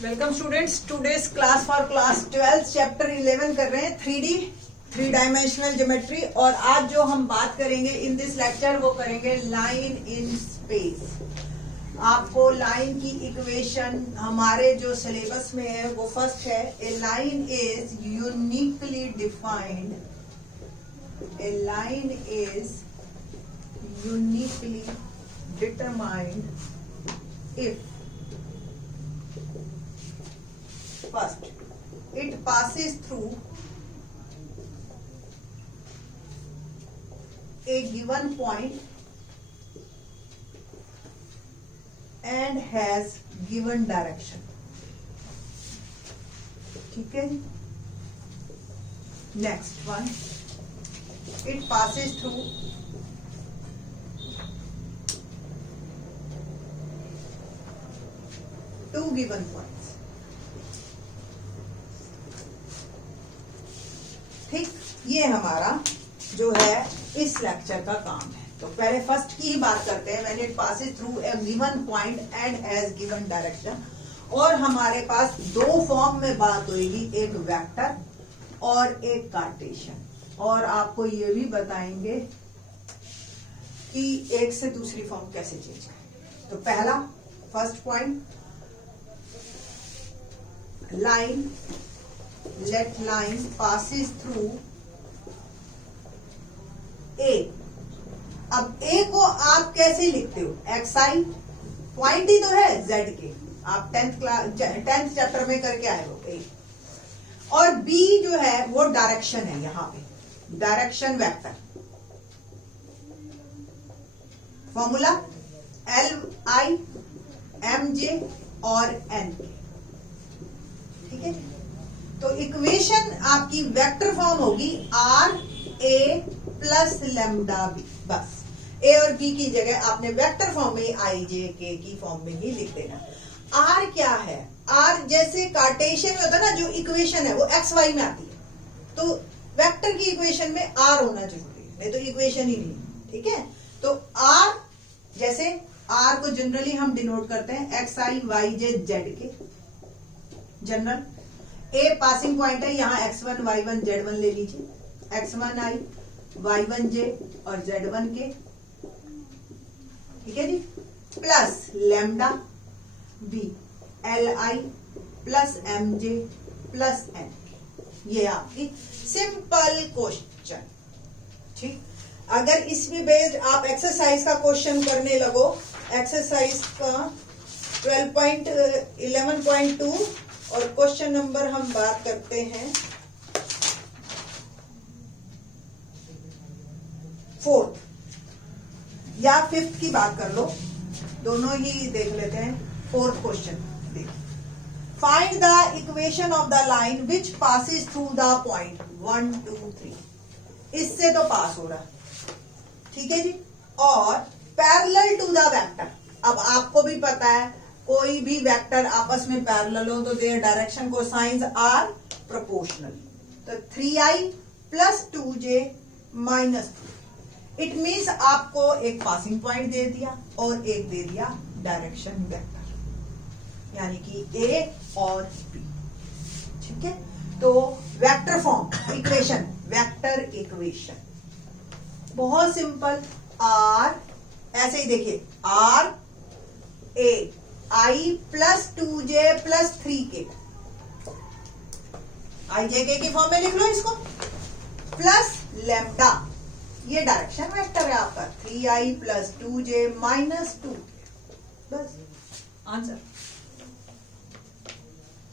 Welcome students, today's class for class 12 chapter 11 कर रहे हैं 3D 3 डायमेंशनल ज्योमेट्री। और आज जो हम बात करेंगे इन दिस लेक्चर वो करेंगे लाइन इन स्पेस। आपको लाइन की इक्वेशन हमारे जो सिलेबस में है वो फर्स्ट है, a line is uniquely defined, a line is uniquely determined if first it passes through a given point and has given direction। ठीक है। Next one, it passes through two given points। ठीक, ये हमारा जो है इस lecture का काम है। तो पहले फर्स्ट की ही बात करते हैं। When it passes through a given point and has given direction. और हमारे पास दो फॉर्म में बात होगी, एक वेक्टर और एक कार्टेशियन। और आपको ये भी बताएंगे कि एक से दूसरी फॉर्म कैसे चेंज करें। तो पहला first point, line, let line passes through A। अब A को आप कैसे लिखते हो? xi पॉइंट ही तो है z के, आप 10th चैप्टर में करके आए हो A। और B जो है वो डायरेक्शन है, यहां पे direction vector. Formula Li Mj और N। ठीक है। तो इक्वेशन आपकी वेक्टर फॉर्म होगी r a plus lambda b. बस ए और बी की जगह आपने वेक्टर फॉर्म में आई जे के की फॉर्म में ही लिख देना। आर क्या है? आर जैसे कार्टेशियन में होता है ना, जो इक्वेशन है वो एक्स वाई में आती है, तो वेक्टर की इक्वेशन में आर होना जरूरी है, नहीं तो इक्वेशन ही नहीं। ठीक है। तो आर, जैसे आर को जनरली हम डिनोट करते हैं एक्स आई वाई जे जेड के, जनरल। ए पासिंग पॉइंट है, यहाँ x1 y1 z1 ले लीजिए, x1 i y1 j और z1 के। ठीक है जी। Plus lambda b l i plus m j plus n. ये आपकी सिंपल क्वेश्चन। ठीक। अगर इसमें बेस्ड आप एक्सरसाइज का क्वेश्चन करने लगो, एक्सरसाइज का 11.2 और क्वेश्चन नंबर हम बात करते हैं 4th या 5th की बात कर लो, दोनों ही देख लेते हैं। 4th क्वेश्चन देखिए, find the equation of the line which passes through the point 1 2 3। इससे तो पास हो रहा। ठीक है जी। और पैरेलल टू द वेक्टर। अब आपको भी पता है कोई भी वेक्टर आपस में पैरेलल हो तो their direction cosines are proportional. तो 3i plus 2j minus 2। It means आपको एक पासिंग पॉइंट दे दिया और एक दे दिया डायरेक्शन वेक्टर, यानी कि ए और बी। ठीक है। तो vector form equation, vector equation बहुत सिंपल। आर ऐसे ही देखिए, r a i plus 2j plus 3k, i j k की फॉर्म में लिख लो इसको, प्लस लैम्डा, ये डायरेक्शन वेक्टर है आपका, 3i plus 2j minus 2k। बस आंसर।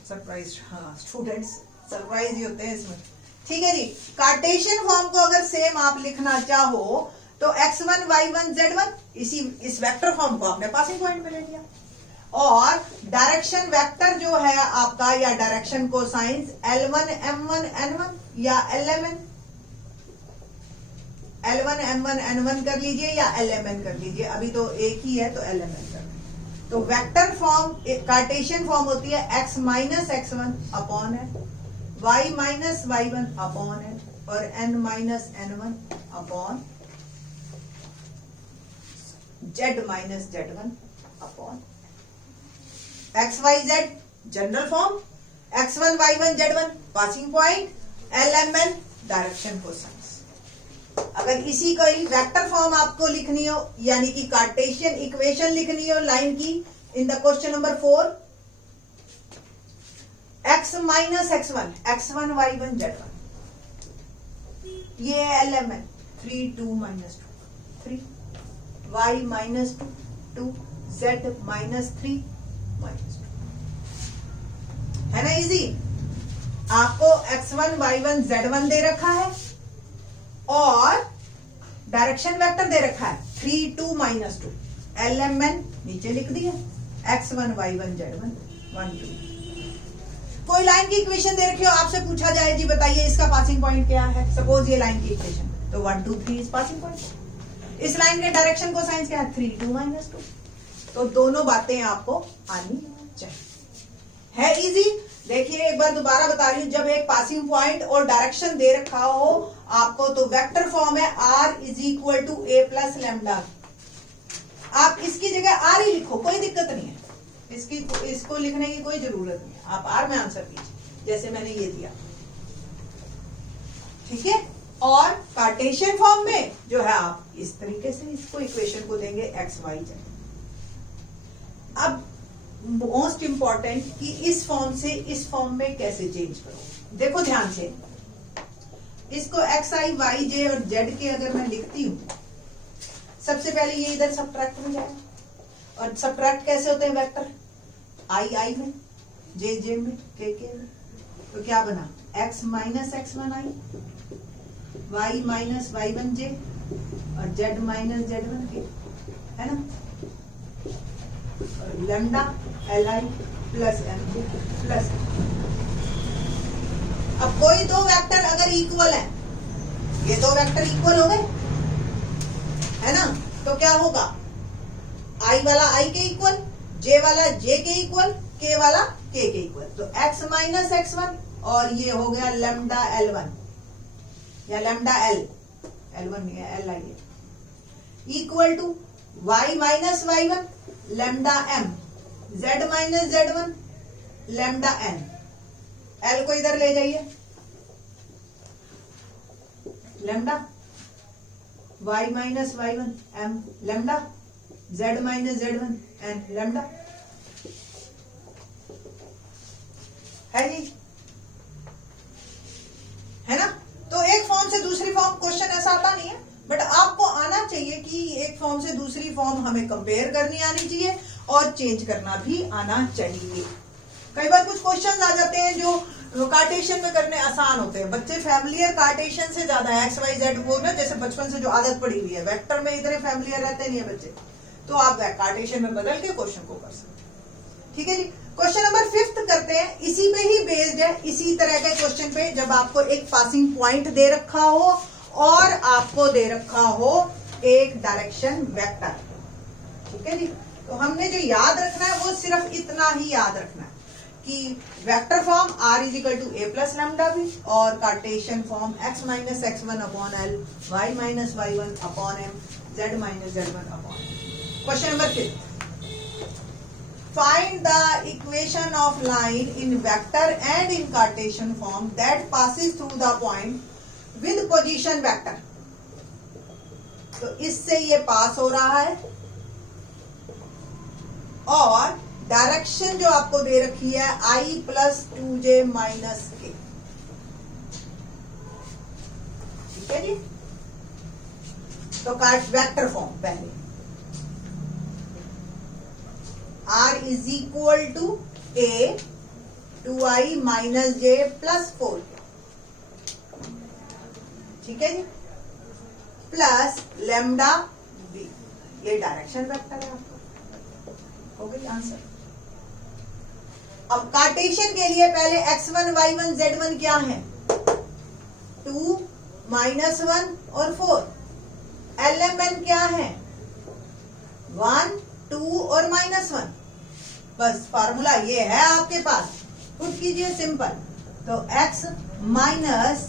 सरप्राइज, हाँ स्टूडेंट्स सरप्राइज ही होते हैं इसमें। ठीक है जी। कार्टेशियन फॉर्म को अगर सेम आप लिखना चाहो तो x1 y1 z1, इस वेक्टर फॉर्म को आपने पासिंग पॉइंट में ले लिया। और डायरेक्शन वेक्टर जो है आपका, या direction cosines L1 M1 N1 या LMN, L1 M1 N1 कर लीजिए या LMN कर लीजिए, अभी तो एक ही है तो LMN कर लीजिए। तो वेक्टर फॉर्म, कार्टेशियन फॉर्म होती है x माइनस x1 अपॉन है, y माइनस y1 अपॉन है, और n minus n1 upon z minus z1 upon x y z general form, x1 y1 z1 passing point, LMN direction cosines. अगर इसी का ही vector form आपको लिखनी हो, यानी कि कार्टेशियन इक्वेशन लिखनी हो लाइन की, in the question number 4, x minus x1 x1 y1 z1, ये है LMN 3 2 minus 2 3 y minus 2 2 z minus 3 minus 2, है ना इजी। आपको x1 y1 z1 दे रखा है और डायरेक्शन वेक्टर दे रखा है 3 2 माइनस 2, LMN नीचे लिख दिया, x1 y1 z1 1 2। कोई लाइन की इक्वेशन दे रखी हो, आपसे पूछा जाए जी बताइए इसका पासिंग पॉइंट क्या है, सपोज ये लाइन की इक्वेशन, तो 1 2 3 इज पासिंग पॉइंट। इस लाइन के डायरेक्शन को साइंस क्या है 3 2 माइनस 2। तो दोनों बातें आपको आनी चाहिए, है इजी। देखिए एक बार दोबारा बता रही हूं, जब एक पासिंग पॉइंट और डायरेक्शन दे रखा हो आपको, तो वेक्टर फॉर्म है r is equal to a plus lambda. आप इसकी जगह r ही लिखो, कोई दिक्कत नहीं है, इसको लिखने की कोई जरूरत नहीं है, आप r में आंसर कीजिए जैसे मैंने ये दिया, ठीक है। और कार्टेशियन फॉर्म में जो है आप इस तरीके से इसको इक्वेशन को देंगे x y z। अब मोस्ट इंपॉर्टेंट कि इस फॉर्म से इस फॉर्म में कैसे चेंज करो। देखो ध्यान से, इसको x i y j और z के अगर मैं लिखती हूं, सबसे पहले ये इधर सब्ट्रैक्ट हो जाए, और सब्ट्रैक्ट कैसे होते हैं वेक्टर, i में, j में, k में। तो क्या बना x minus x1 i, y minus y1 j और z माइनस z1 k, है ना। Lambda li plus mj plus. अब कोई दो वेक्टर अगर इक्वल है, ये दो वेक्टर इक्वल हो गए, है ना, तो क्या होगा, i वाला i के इक्वल, j वाला j के इक्वल, k वाला k के इक्वल। तो x माइनस x1 और ये हो गया लैम्डा L1 या लैम्डा L1 नहीं है, Li है, equal to y minus y1 lambda m, z minus z1 lambda n। L को इधर ले जाइए, lambda y minus y1 m lambda, z minus z1 n lambda, है जी, है ना। तो एक फॉर्म से दूसरी फॉर्म क्वेश्चन ऐसा आता नहीं है, बट आपको आना चाहिए कि एक फॉर्म से दूसरी फॉर्म हमें कंपेयर करनी आनी चाहिए और चेंज करना भी आना चाहिए। कई बार कुछ क्वेश्चंस आ जाते हैं जो कार्टेशियन में करने आसान होते हैं, बच्चे फैमिलियर कार्टेशियन से ज्यादा है, एक्स वाई जेड वो ना जैसे बचपन से जो आदत पड़ी हुई है, वेक्टर में इतने फैमिलियर रहते नहीं है बच्चे, तो आप कार्टेशियन में बदल के क्वेश्चन को कर सकते हैं, ठीक है जी। क्वेश्चन नंबर 5 करते हैं, इसी पे ही बेस्ड है, इसी तरह के क्वेश्चन पे, जब आपको एक पासिंग पॉइंट दे रखा हो और आपको दे रखा हो एक डायरेक्शन वेक्टर, ठीक है जी। तो हमने जो याद रखना है वो सिर्फ इतना ही याद रखना है कि vector form r is equal to a plus lambda भी, और Cartesian form x minus x1 upon l, y minus y1 upon m, z minus z1 upon m। Question number 5, find the equation of line in vector and in Cartesian form that passes through the point with position vector। तो इससे ये पास हो रहा है और direction जो आपको दे रखी है i plus 2j minus k, ठीक है जी। तो वेक्टर फॉर्म पहले r is equal to a 2i minus j plus 4, ठीक है जी, प्लस लैम्डा b, ये डायरेक्शन वेक्टर है आपका, हो गई आंसर। अब कार्टेशियन के लिए पहले x1 y1 z1 क्या है, 2 माइनस 1 और 4, LMN क्या है 1 2 और माइनस 1, बस फार्मूला ये है आपके पास, पुट कीजिए सिंपल। तो x minus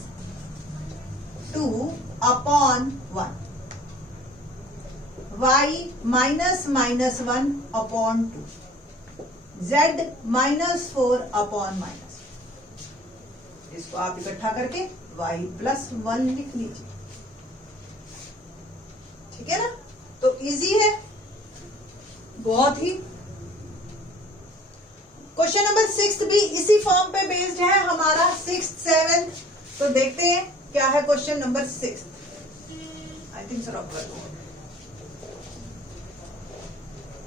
2 upon 1, y minus minus 1 upon 2, z minus 4 upon minus, इसको आप इकट्ठा करके y प्लस 1 लिख लीजिए। ठीक है ना, तो इजी है बहुत ही। क्वेश्चन नंबर 6 भी इसी फॉर्म पे बेस्ड है हमारा, 6th 7th। तो देखते हैं क्या है question number 6। I think sir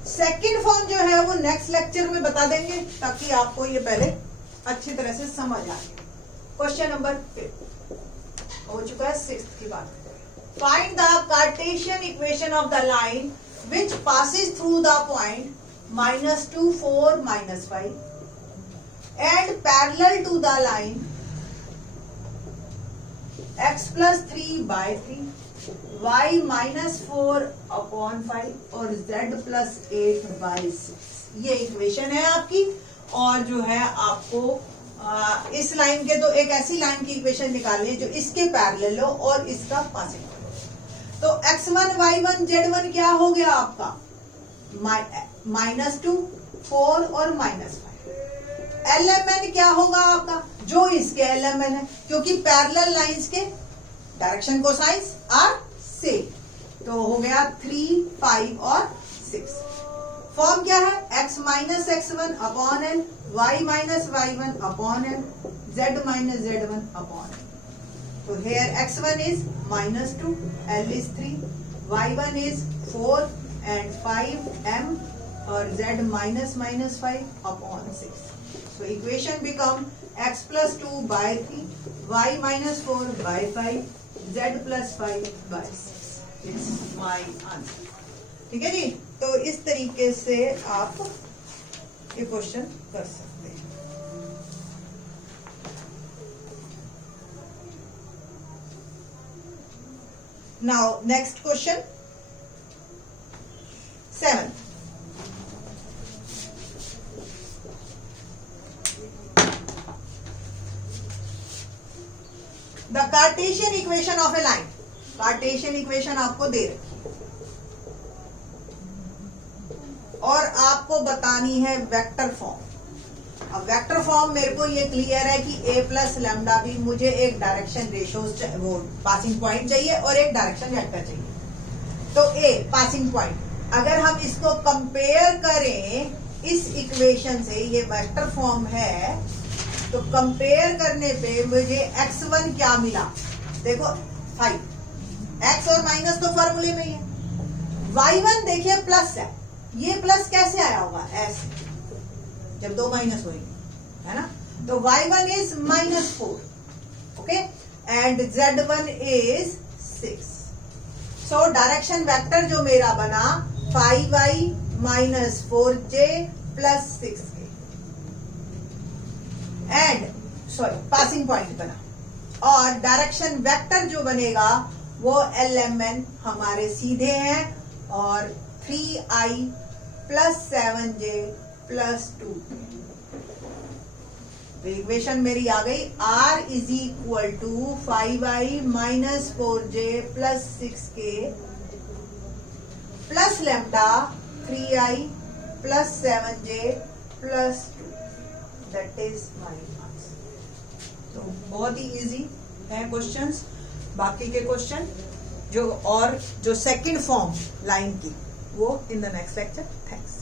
second form जो है वो नेक्स्ट लेक्चर में बता देंगे, ताकि आपको ये पहले अच्छी तरह से समझ आ जाए। क्वेश्चन नंबर 5 हो चुका है, 6th की बात। Find the Cartesian equation of the line which passes through the point -2 4 -5 and parallel to the line x plus 3 by 3 y -4 upon 5 और z plus 8 by 6। ये इक्वेशन है आपकी। और जो है आपको इस लाइन के, तो एक ऐसी लाइन की इक्वेशन निकालनी है जो इसके पैरेलल हो और इसका पासिंग हो। तो x1 y1 z1 क्या हो गया आपका, -2 4 और -5। LMN क्या होगा आपका, जो इसके LMN है, क्योंकि पैरेलल लाइंस के डायरेक्शन कोसाइंस आर सेम। तो हो गया 3 5 और 6। फॉर्म क्या है, x minus x1 upon l, y minus y1 upon l, z minus z1 upon l। तो here x1 is -2, l is 3, y1 is 4 and 5m और z minus 5 upon 6. So equation become x plus 2 by 3, y minus 4 by 5, z plus 5 by 6. It's my answer. ठीक है जी, तो इस तरीके से आप ये क्वेश्चन कर सकते हैं। Now next question 7. The Cartesian equation of a line. Cartesian equation आपको दे रखी और आपको बतानी है वेक्टर फॉर्म। अब वेक्टर फॉर्म मेरे को ये क्लियर है कि a प्लस लैम्डा भी, मुझे एक डायरेक्शन रेशो वो पासिंग पॉइंट चाहिए और एक डायरेक्शन वेक्टर चाहिए। तो a पासिंग पॉइंट, अगर हम इसको कंपेयर करें इस इक्वेशन से, ये वेक्टर फॉर्म है, तो कंपेयर करने पे मुझे x1 क्या मिला, देखो 5, x और माइनस तो फॉर्मूले में ही है। y1 देखिए प्लस है, ये प्लस कैसे आया होगा, ऐसे जब दो माइनस होंगे, है ना। तो y1 is -4, okay, and z1 is 6। So direction vector जो मेरा बना 5y - 4j + 6k, and sorry passing point बना। और डायरेक्शन वेक्टर जो बनेगा वो LMN हमारे सीधे हैं, और 3i + 7j + 2k। तो इक्वेशन मेरी आ गई, r = 5i - 4j + 6k + lambda 3i + 7j + 2। That is my answer. तो बहुत ही इजी है क्वेश्चंस। बाकी के क्वेश्चन जो सेकंड फॉर्म लाइन की, वो in the next lecture. Thanks.